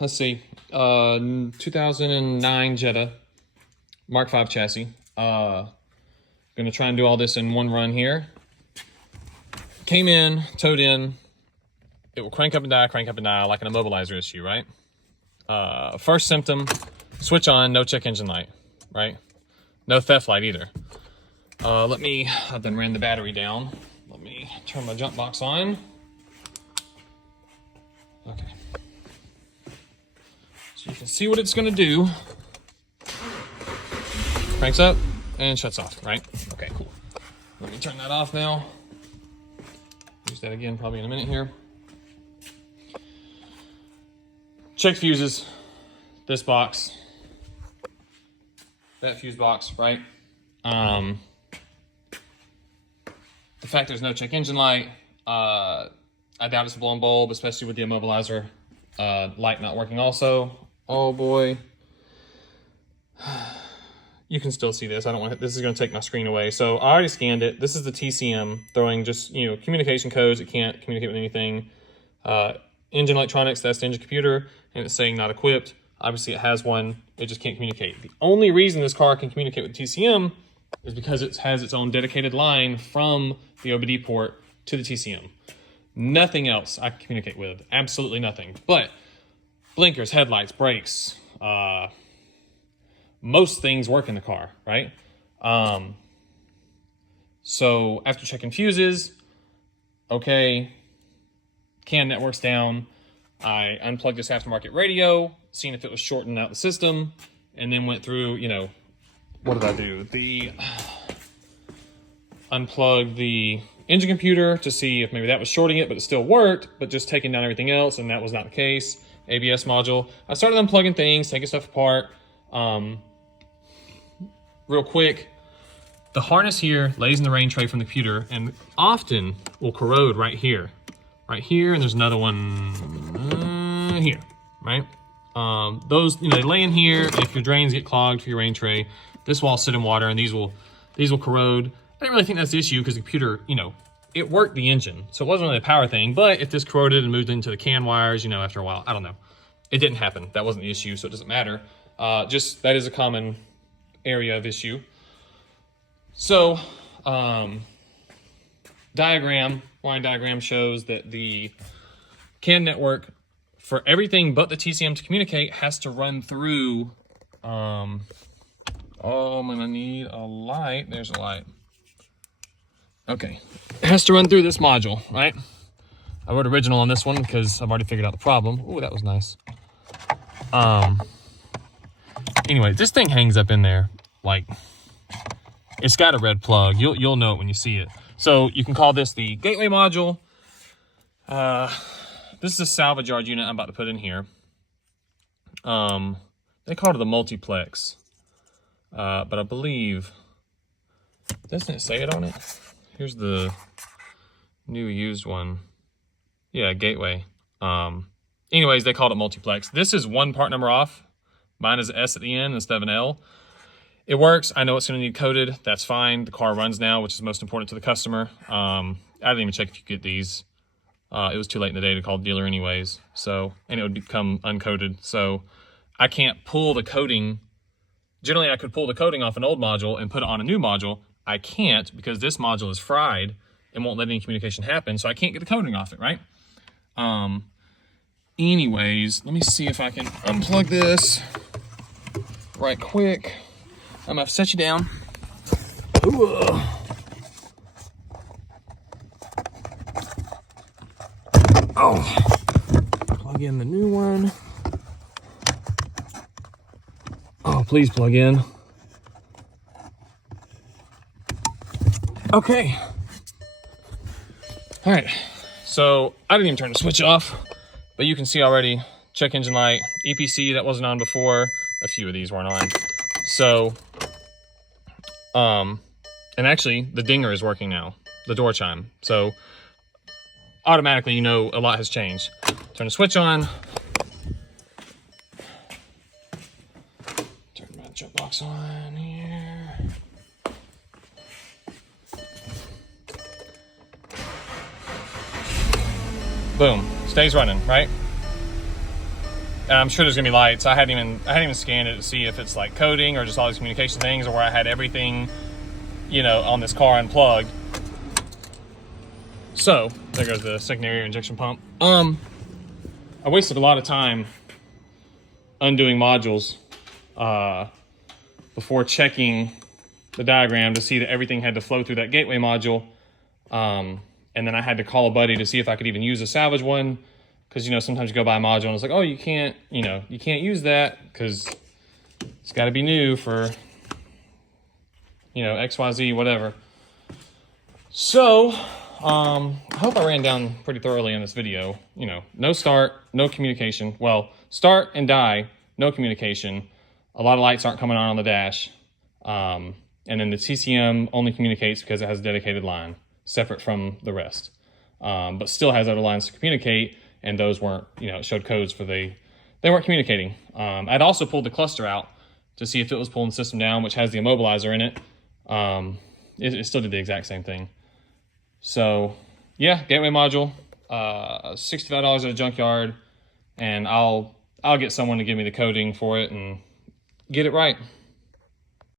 let's see, 2009 Jetta, Mark 5 chassis. Gonna try and do all this in one run here. Came in, towed in. It will crank up and die like an immobilizer issue, right? First symptom, switch on, no check engine light, right? No theft light either. I've then ran the battery down. Let me turn my jump box on. Okay. So you can see what it's gonna do. Cranks up and shuts off, right? Okay, cool. Let me turn that off now. Use that again probably in a minute here. Check fuses. This box. That fuse box, right? The fact there's no check engine light, I doubt it's a blown bulb, especially with the immobilizer light not working also. Oh boy. You can still see this. This is going to take my screen away. So I already scanned it. This is the TCM throwing just, communication codes. It can't communicate with anything. Engine electronics, that's the engine computer, and it's saying not equipped. Obviously it has one. It just can't communicate. The only reason this car can communicate with TCM is because it has its own dedicated line from the OBD port to the TCM. Nothing else I can communicate with. Absolutely nothing. But blinkers, headlights, brakes, most things work in the car, right? So after checking fuses, okay, CAN network's down. I unplugged this aftermarket radio, seeing if it was shorting out the system, and then went through, what did I do? Unplugged the engine computer to see if maybe that was shorting it, but it still worked, but just taking down everything else, and that was not the case. ABS module. I started unplugging things, taking stuff apart. Real quick, the harness here lays in the rain tray from the computer and often will corrode right here. Right here, and there's another one here, right? Those, they lay in here, and if your drains get clogged for your rain tray, this will all sit in water, and these will corrode. I didn't really think that's the issue because the computer, it worked the engine, so it wasn't really a power thing, but if this corroded and moved into the CAN wires, after a while, I don't know. It didn't happen. That wasn't the issue, so it doesn't matter. Just, that is a common area of issue. So, line diagram shows that the CAN network for everything but the TCM to communicate has to run through, oh, I'm gonna need a light. There's a light. Okay, it has to run through this module, right? I wrote original on this one because I've already figured out the problem. Oh, that was nice. Anyway, this thing hangs up in there like it's got a red plug. You'll know it when you see it. So you can call this the gateway module. This is a salvage yard unit I'm about to put in here. They call it the multiplex, but I believe, doesn't it say it on it? Here's the new used one. Yeah, gateway. Anyways, they called it multiplex. This is one part number off. Mine is an S at the end instead of an L. It works. I know it's going to need coded. That's fine. The car runs now, which is most important to the customer. I didn't even check if you could get these. It was too late in the day to call the dealer anyways. So, and it would become uncoded. So I can't pull the coding. Generally, I could pull the coding off an old module and put it on a new module. I can't because this module is fried and won't let any communication happen. So I can't get the coding off it, right? Anyways, let me see if I can unplug this right quick. I'm gonna have to set you down. Ooh. Oh, plug in the new one. Oh, please plug in. Okay. All right, so I didn't even turn the switch off, but you can see already, check engine light, EPC that wasn't on before, a few of these weren't on. So, and actually the dinger is working now, the door chime. So automatically, a lot has changed. Turn the switch on. Turn my jump box on here. Boom, stays running, right? And I'm sure there's gonna be lights. I hadn't even scanned it to see if it's like coding or just all these communication things, or where I had everything, you know, on this car unplugged. So there goes the secondary air injection pump. I wasted a lot of time undoing modules before checking the diagram to see that everything had to flow through that gateway module. And then I had to call a buddy to see if I could even use a salvage one, because, you know, sometimes you go buy a module and it's like, oh, you can't use that because it's got to be new for, you know, XYZ, whatever. So I hope I ran down pretty thoroughly in this video. You know, no start, no communication. Well, start and die, no communication. A lot of lights aren't coming on the dash. And then the TCM only communicates because it has a dedicated line, separate from the rest. But still has other lines to communicate, and those weren't, you know, it showed codes for they weren't communicating. I'd also pulled the cluster out to see if it was pulling the system down, which has the immobilizer in it. It still did the exact same thing. So yeah, gateway module, $65 at a junkyard, and I'll get someone to give me the coding for it and get it right.